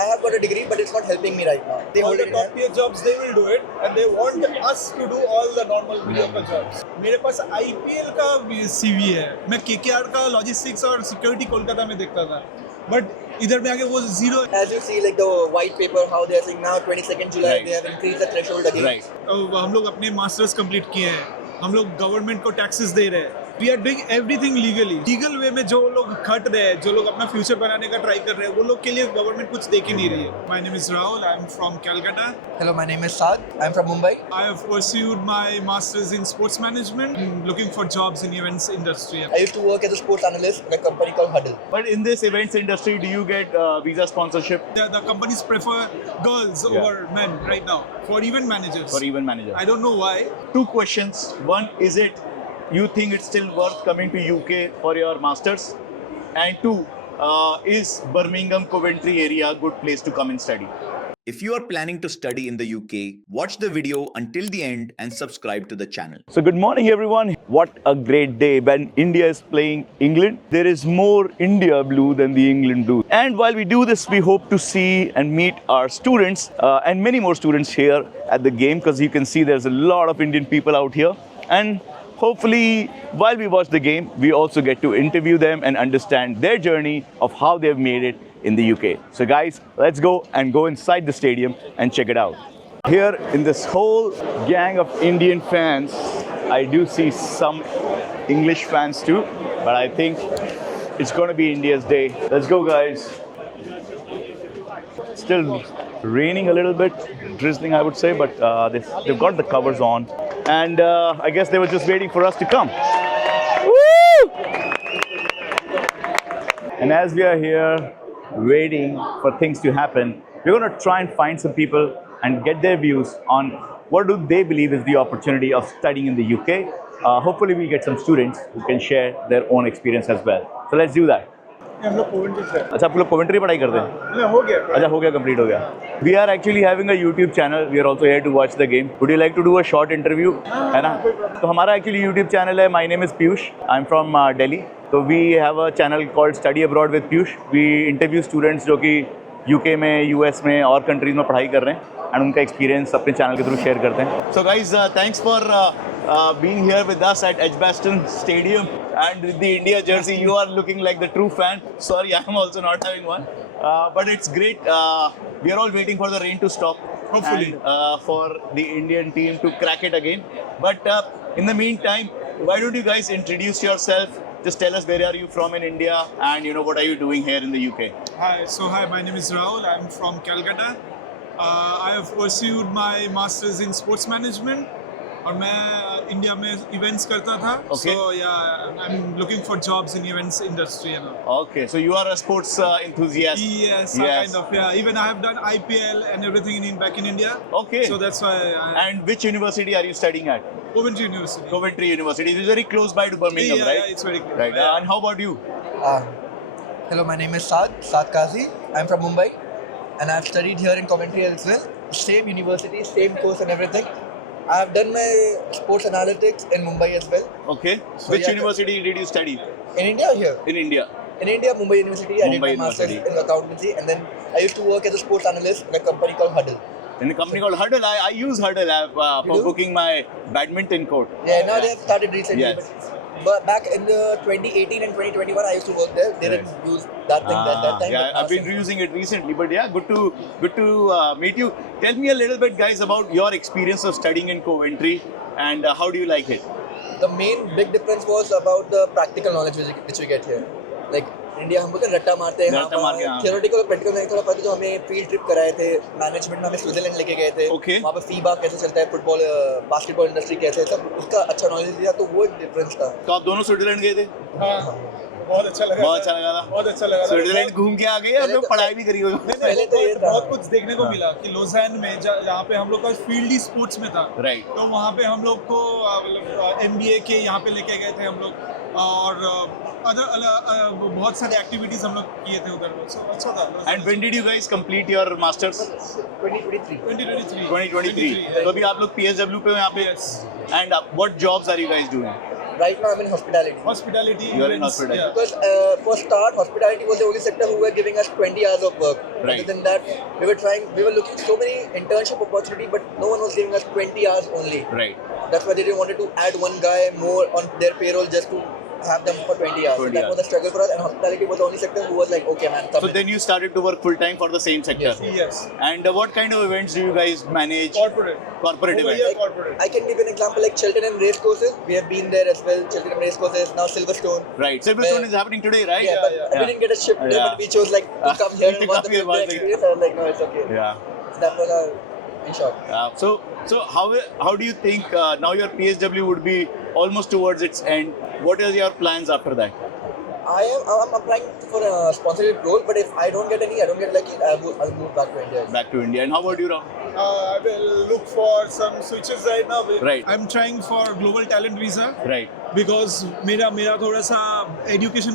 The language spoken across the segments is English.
I have got a degree, but it's not helping me right now. They All hold the it in top hand. tier jobs they will do it, and they want us to do all the normal mediocre jobs. मेरे पास IPL का CV है. मैं KKR का logistics और security Kolkata में देखता था, but इधर में आके वो zero. As you see, like the white paper, how they are saying now 22nd July, Right. they have increased the threshold again. Right. हम लोग अपने मास्टर्स कंप्लीट किए हैं, हम लोग गवर्नमेंट को टैक्सेस दे रहे हैं. We are doing everything legally. Legal way में जो लोग खट रहे हैं, जो लोग अपना फ्यूचर बनाने का ट्राई कर रहे हैं, वो लोग के लिए गवर्नमेंट कुछ देख ही नहीं रही है. My name is Rahul, I am from Calcutta. Hello, my name is Saad. I'm from Mumbai. I have pursued my masters in sports management, looking for jobs in events industry. I used to work as a sports analyst in a company called Huddle. But in this events industry, do you get visa sponsorship The companies prefer girls Yeah. over men right now for event managers. for event manager? I don't know why. Two questions. One, is it you think it's still worth coming to UK for your masters? And two, is Birmingham, Coventry area a good place to come and study? If you are planning to study in the UK, watch the video until the end and subscribe to the channel. So good morning everyone. What a great day when India is playing England. There is more India blue than the England blue. And while we do this, we hope to see and meet our students and many more students here at the game, because you can see there's a lot of Indian people out here. And hopefully while we watch the game, we also get to interview them and understand their journey of how they've made it in the UK. So guys, let's go inside the stadium and check it out. Here in this whole gang of Indian fans, I do see some English fans too, but I think it's going to be India's day. Let's go guys. Still raining a little bit, drizzling I would say, but they've got the covers on, and I guess they were just waiting for us to come. Woo! And as we are here waiting for things to happen, we're going to try and find some people and get their views on what do they believe is the opportunity of studying in the UK. Hopefully we'll get some students who can share their own experience as well. So let's do that. हम लोग Coventry से. अच्छा आप लोग commentary पढ़ाई करते हैं? नहीं, हो गया. अच्छा हो गया, कंप्लीट हो गया. We are actually having a YouTube channel. We are also here to watch the game. Would you like to do a short interview? है ना? तो हमारा actually YouTube channel है. My name is Piyush. I'm from Delhi. So we have a channel called Study Abroad with Piyush. We interview students जो कि UK में, US में और countries में पढ़ाई कर रहे हैं, and उनका experience अपने channel के through share करते हैं. So guys, thanks for being here with us at Edgbaston Stadium, and with the India jersey. You are looking like the true fan. Sorry, I am also not having one, but it's great. We are all waiting for the rain to stop, Hopefully. and, for the Indian team to crack it again. But in the meantime, why don't you guys introduce yourself? Just tell us where are you from in India, and what are you doing here in the UK? Hi, my name is Rahul. I'm from Calcutta. I have pursued my masters in sports management. और मैं India में events करता था. Okay. So yeah, I'm looking for jobs in events industry and all. Okay, so you are a sports enthusiast. Yes, Yes. kind of. Yeah, even I have done IPL and everything back in India. Okay. So that's why And which university are you studying at? Coventry University. Coventry University. It is very close by to Birmingham, Yeah, right? yeah, it's very close. Right. Yeah. And how about you? Hello, my name is Saad Kazi. I'm from Mumbai, and I've studied here in Coventry as well. Same university, same course and everything. I have done my sports analytics in Mumbai as well. Okay. So which yeah, university did you study? In India or here? In India. In India, Mumbai University. I did Mumbai my masters University. in accountancy, and then I used to work as a sports analyst in a company called Huddle. In a company called Huddle. I use Huddle for do? booking my badminton court. Yeah, now they have started recently. Yes. But back in the 2018 and 2021, I used to work there. They Right. didn't use that thing that time. Yeah, but I've been now using it recently, but yeah, good to meet you. Tell me a little bit, guys, about your experience of studying in Coventry, and how do you like it? the main big difference was about the practical knowledge which we get here. Like India हम लोग रट्टा मारते हैं. रट्टा मार के, हाँ. Theoretical और प्रैक्टिकल में थोड़ा फर्क. जो हमें फील्ड ट्रिप कराए थे, मैनेजमेंट में हमें स्विट्जरलैंड लेके गए थे. Okay. वहाँ पे फीबा कैसे चलता है, फुटबॉल बास्केटबॉल इंडस्ट्री कैसे है, सब उसका अच्छा नॉलेज दिया. तो वो एक डिफरेंस था. तो आप दोनों स्विट्जरलैंड गए थे? हाँ, बहुत अच्छा लगा. बहुत अच्छा लगा था. बहुत अच्छा लगा. स्विट्जरलैंड घूम के आ गए और पहले तो- पढ़ाई भी करी होगी. पहले तो ये था. बहुत कुछ देखने को हाँ. मिला कि लोज़ैन में जहाँ पे हम लोग का फील्ड ही स्पोर्ट्स में था. Right. तो वहाँ पे हम लोग को MBA के यहाँ पे लेके गए थे हम लोग, और बहुत सारे एक्टिविटीज हम लोग किए थे उधर. So, अच्छा था. And when did you guys complete your masters? 2023. 2023. 2023. तो अभी आप लोग PSW पे हो यहाँ पे. Yes. And what jobs are you guys doing? right now I'm in hospitality. Hospitality. You are in events, hospitality. yeah. Because for start, hospitality was the only sector who were giving us 20 hours of work. Right. Other than that, we were looking so many internship opportunity, but no one was giving us 20 hours only. Right. That's why they didn't wanted to add one guy more on their payroll just to have them for 20 hours. 20 so that hours. was a struggle for us, and hospitality was the only sector who was like, okay, man, come So in. then you started to work full time for the same sector. Yes. Yes. And what kind of events do you guys manage? Corporate. Corporate Over events. here, corporate. I can give you an example like Cheltenham race courses. We have been there as well. Cheltenham race courses, now Silverstone. Right. Silverstone Where- is happening today, right? Yeah, but yeah. we didn't get a ship there, Yeah. but we chose like to come here To and watch come the here, film watch the- experience. I was like, no, it's okay. Yeah. So that was our in short. So how do you think now your PSW would be almost towards its end? What are your plans after that? I'm applying for a sponsorship role, but if I don't get any, I don't get lucky, I'll move back to India. Back to India. And how about you, Ram? I will look for some switches right now. Right. I'm trying for global talent visa Right. because मेरा थोड़ा सा education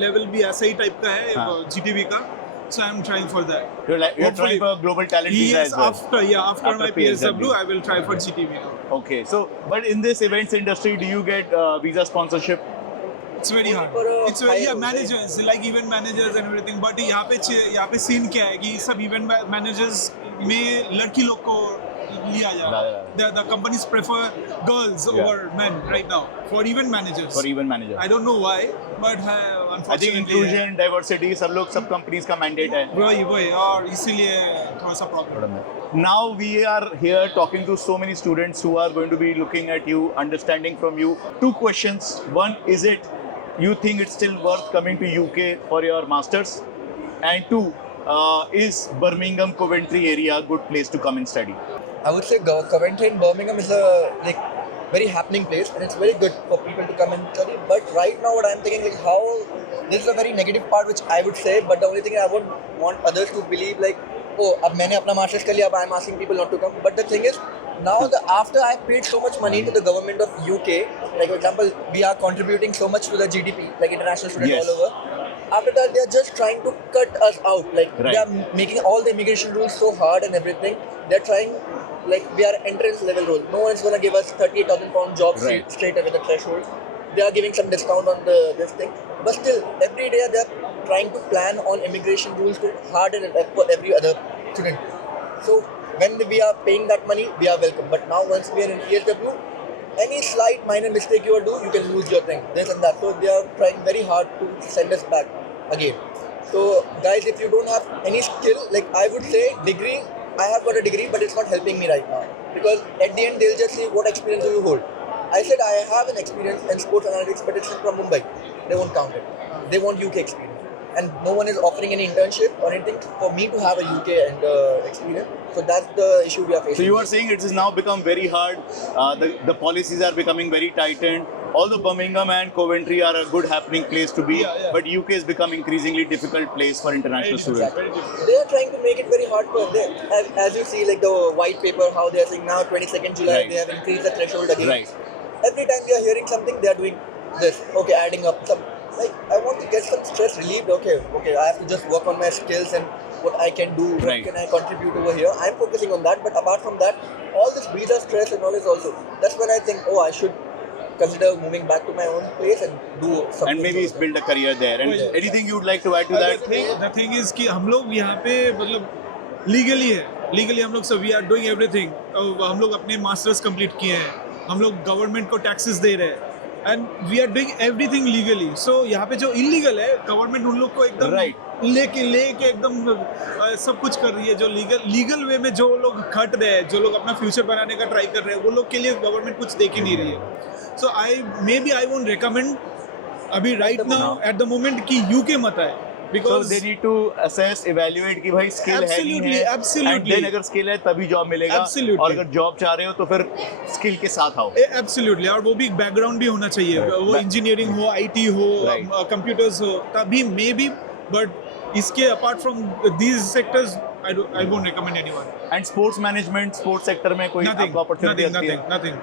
level भी ऐसा ही type का है हाँ. GTV का. So I'm trying for that. You're Hopefully. trying for global talent visa Yes, as well. after my PSW. PSW, I will try for GTV now. Okay. So, but in this events industry, do you get visa sponsorship? It's very Only hard. for a It's high yeah, role, managers like event managers and everything. But यहाँ पे scene क्या है कि सब event managers में लड़की लोग को लिया जा. The companies prefer girls Yeah. over men right now for event managers. For event manager. I don't know why, but unfortunately. I think inclusion, diversity, सब companies का mandate है. वही और इसीलिए थोड़ा सा problem. Now we are here talking to so many students who are going to be looking at you, understanding from you. Two questions. One, is it you think it's still worth coming to UK for your masters? And two, is Birmingham, Coventry area a good place to come and study? I would say Coventry and Birmingham is a like very happening place, and it's very good for people to come and study. But right now, what I'm thinking like how this is a very negative part which I would say. But the only thing I would want others to believe like, oh, अब मैंने अपना masters कर लिया, अब I'm asking people not to come. But the thing is, now after I paid so much money to the government of UK, like for example, we are contributing so much to the GDP, like international students Yes. all over. After that, they are just trying to cut us out. Like Right. they are making all the immigration rules so hard and everything. They're trying, like we are entrance level role. No one's gonna give us 38,000 pound job Right. straight away the threshold. They are giving some discount on this thing, but still every day they are trying to plan on immigration rules to harden it for every other student. So when we are paying that money, we are welcome. But now once we are in PSW, any slight minor mistake you do, you can lose your thing. This and that. So they are trying very hard to send us back again. So guys, if you don't have any skill, like I would say degree, I have got a degree, but it's not helping me right now. Because at the end, they'll just see what experience do you hold. I said I have an experience in sports analytics, but it's from Mumbai. They won't count it. They want UK experience. And no one is offering any internship or anything for me to have a UK and experience. So that's the issue we are facing. So you are saying it has now become very hard. The policies are becoming very tightened. Although Birmingham and Coventry are a good happening place to be, Yeah. but UK is becoming increasingly difficult place for international students. Very difficult. They are trying to make it very hard for them. As you see, like the white paper, how they are saying now 22nd July, Right. they have increased the threshold again. Right. Every time we are hearing something, they are doing this. Okay, adding up some. Like I want to get some stress relieved. Okay, I have to just work on my skills and what I can do. What Right. can I contribute over here? I'm focusing on that. But apart from that, all this visa stress and all is also. That's when I think, oh, I should consider moving back to my own place and do something. And maybe over build a career there. And Yeah. anything you would like to add to that? The thing is कि हम लोग यहाँ पे मतलब legally है. Legally हम लोग सब we are doing everything. हम लोग अपने मास्टर्स कंप्लीट किए हैं. हम लोग गवर्नमेंट को टैक्सेस दे रहे हैं. And we are doing everything legally. So यहाँ पे जो इलीगल है गवर्नमेंट उन लोग को एकदम Right. लेके एकदम सब कुछ कर रही है. जो लीगल वे में जो लोग खट रहे हैं, जो लोग अपना फ्यूचर बनाने का ट्राई कर रहे हैं, वो लोग के लिए गवर्नमेंट कुछ देख ही नहीं रही है. सो आई वोंट रिकमेंड अभी right now at the moment कि यूके मत आए. So Because they need to assess, evaluate कि भाई skill है नहीं Absolutely, है. absolutely. And then अगर skill है तभी job मिलेगा. Absolutely. और अगर job चाह रहे हो तो फिर skill के साथ आओ. एब्सोल्युटली. और वो भी बैकग्राउंड भी होना चाहिए. वो इंजीनियरिंग हो, आईटी हो, Right. कंप्यूटर्स हो, तभी मे बी. बट इसके apart from these sectors I won't recommend anyone. And sports management, sports sector में कोई आपको opportunity लगती है? नथिंग.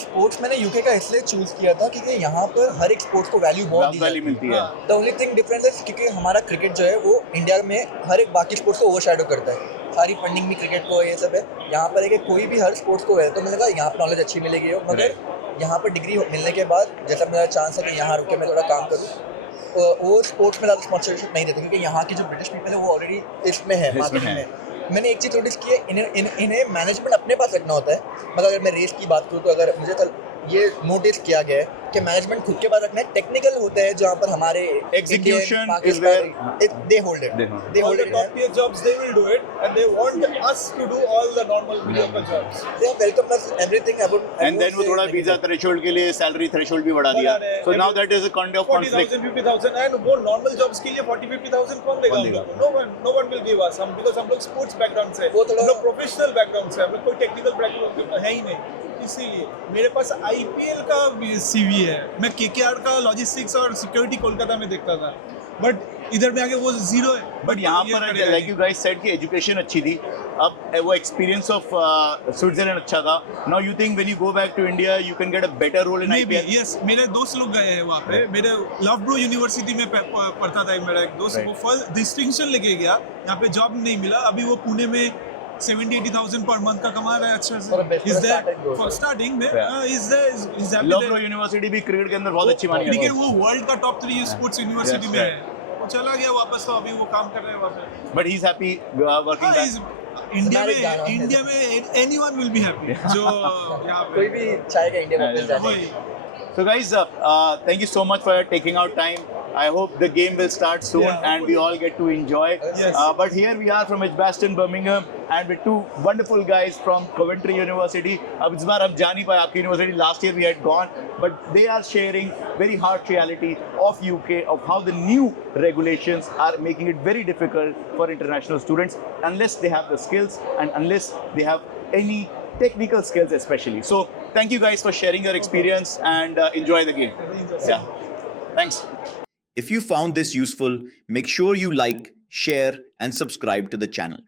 स्पोर्ट्स मैंने यूके का इसलिए चूज किया था क्योंकि यहाँ पर हर एक स्पोर्ट्स को वैल्यू बहुत दी वैल्यू जाती मिलती है. हाँ. द ओनली थिंग डिफरेंस है क्योंकि हमारा क्रिकेट जो है वो इंडिया में हर एक बाकी स्पोर्ट्स को ओवरशैडो करता है. सारी फंडिंग भी क्रिकेट को ये सब है. यहाँ पर है कि कोई भी हर स्पोर्ट्स को है तो मिलेगा यहाँ पर नॉलेज अच्छी मिलेगी. मगर यहाँ पर डिग्री मिलने के बाद जैसा मेरा चांस है कि यहाँ रुक के मैं थोड़ा काम करूँ, वो स्पोर्ट्स में ज़्यादा स्पॉन्सरशिप नहीं देते क्योंकि यहाँ की जो ब्रिटिश पीपल है वो ऑलरेडी इसमें है, मार्केटिंग में। मैंने एक चीज़ नोटिस की है, इन्हें मैनेजमेंट अपने पास रखना होता है। मगर अगर मैं रेस की बात करूँ तो अगर मुझे ये नोटिस किया गया है कि मैनेजमेंट खुद के पास रखना है, टेक्निकल होता है जहाँ पर हमारे Execution is where they hold it. They all hold the it. top tier jobs they will do it, and they want us to do all the normal mediocre jobs. They have welcomed us everything about. And then वो थोड़ा visa threshold के लिए salary threshold भी बढ़ा दिया. So now that is a kind of conflict. 40,000, 50,000, and वो normal jobs के लिए 40-50,000 कौन देगा हम लोग को? No one will give us. हम because हम लोग sports background से, वो थोड़ा- हम लोग professional background से, हम लोग कोई technical background है ही नहीं. इसीलिए मेरे पास IPL का CV है. मैं KKR का लॉजिस्टिक्स और सिक्योरिटी कोलकाता में देखता था, बट इधर में आके वो जीरो है. बट यहाँ पर लाइक यू गाइस सेड कि एजुकेशन अच्छी थी, अब वो एक्सपीरियंस ऑफ स्विट्जरलैंड अच्छा था. Now you think when you go back to India you can get a better role in Maybe, IPL? yes. मेरे दोस्त लोग गए हैं वहाँ पे. मेरे लवब्रो यूनिवर्सिटी में पढ़ता था मेरा एक दोस्त. Right. वो फर्स्ट डिस्टिंक्शन लेके गया. यहाँ पे जॉब नहीं मिला. अभी वो पुणे में 70-80,000 पर मंथ का कमा रहा है अच्छा से. For a best- Is for a there starting growth. for starting में Yeah. is there is happy लवब्रो there. University भी क्रिकेट के अंदर बहुत अच्छी मानी क्रिकेट है. वो वर्ल्ड का टॉप 3 स्पोर्ट्स यूनिवर्सिटी Yes, में right. है. वो चला गया वापस, तो अभी वो काम कर रहे हैं वहाँ पे. But he is happy working हाँ, बैक. इंडिया married guy, में इंडिया में anyone will be happy जो यहाँ कोई पे. भी चाहेगा इंडिया में वापस जाने. वही. So guys, thank you so much for taking out time. I hope the game will start soon Yeah. and we all get to enjoy. Yes. But here we are from Edgbaston, Birmingham, and with two wonderful guys from Coventry University. अब इस बार हम जा नहीं पाए आपकी university. Last year we had gone, but they are sharing very harsh reality of UK, of how the new regulations are making it very difficult for international students unless they have the skills and unless they have any technical skills especially. So thank you guys for sharing your experience and enjoy the game. Yeah. Thanks. If you found this useful, make sure you like, share, and subscribe to the channel.